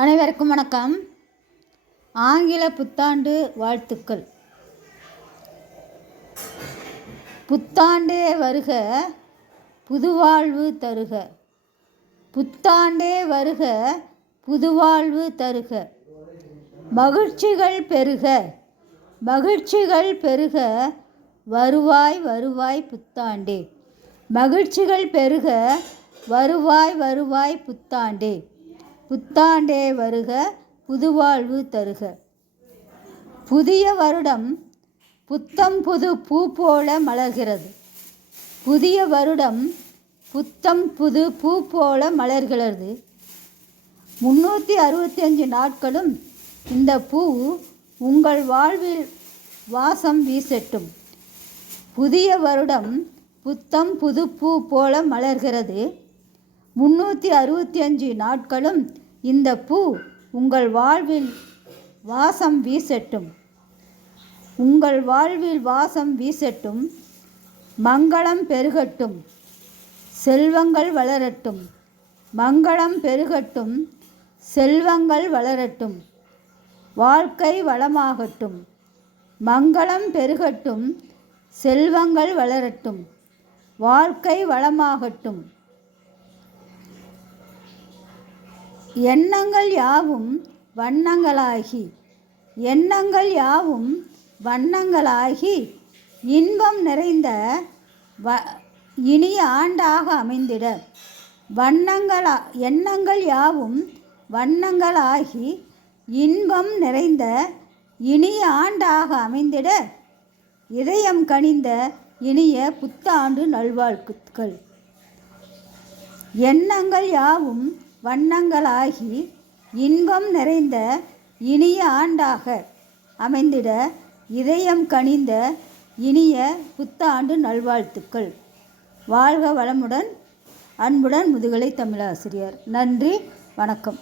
அனைவருக்கும் வணக்கம். ஆங்கில புத்தாண்டு வாழ்த்துக்கள். புத்தாண்டே வருக புதுவாழ்வு தருக. புத்தாண்டே வருக புதுவாழ்வு தருக. மகிழ்ச்சிகள் பெருக மகிழ்ச்சிகள் பெருக. வருவாய் வருவாய் புத்தாண்டே. மகிழ்ச்சிகள் பெருக வருவாய் வருவாய் புத்தாண்டே. புத்தாண்டே வருக புதுவாழ்வு தருக. புதிய வருடம் புத்தம் புது பூ போல மலர்கிறது. புதிய வருடம் புத்தம் புது பூ போல மலர்கிறது. முன்னூற்றி அறுபத்தி அஞ்சு நாட்களும் இந்த பூ உங்கள் வாழ்வில் வாசம் வீசட்டும். புதிய வருடம் புத்தம் புது பூ போல மலர்கிறது. முன்னூற்றி அறுபத்தி அஞ்சு நாட்களும் இந்த பூ உங்கள் வாழ்வில் வாசம் வீசட்டும். உங்கள் வாழ்வில் வாசம் வீசட்டும். மங்களம் பெருகட்டும். செல்வங்கள் வளரட்டும். மங்களம் பெருகட்டும். செல்வங்கள் வளரட்டும். வாழ்க்கை வளமாகட்டும். மங்களம் பெருகட்டும். செல்வங்கள் வளரட்டும். வாழ்க்கை வளமாகட்டும். எண்ணங்கள் யாவும் வண்ணங்களாகி எண்ணங்கள் யாவும் வண்ணங்களாகி இன்பம் நிறைந்த வ இனிய ஆண்டாக அமைந்திட. வண்ணங்களா எண்ணங்கள் யாவும் வண்ணங்களாகி இன்பம் நிறைந்த இனிய ஆண்டாக அமைந்திட. இதயம் கனிந்த இனிய புத்தாண்டு நல்வாழ்த்துக்கள். எண்ணங்கள் யாவும் வண்ணங்களாகி இன்பம் நிறைந்த இனிய ஆண்டாக அமைந்திட இதயம் கனிந்த இனிய புத்தாண்டு நல்வாழ்த்துக்கள். வாழ்க வளமுடன் அன்புடன் முதுகலை தமிழாசிரியர். நன்றி வணக்கம்.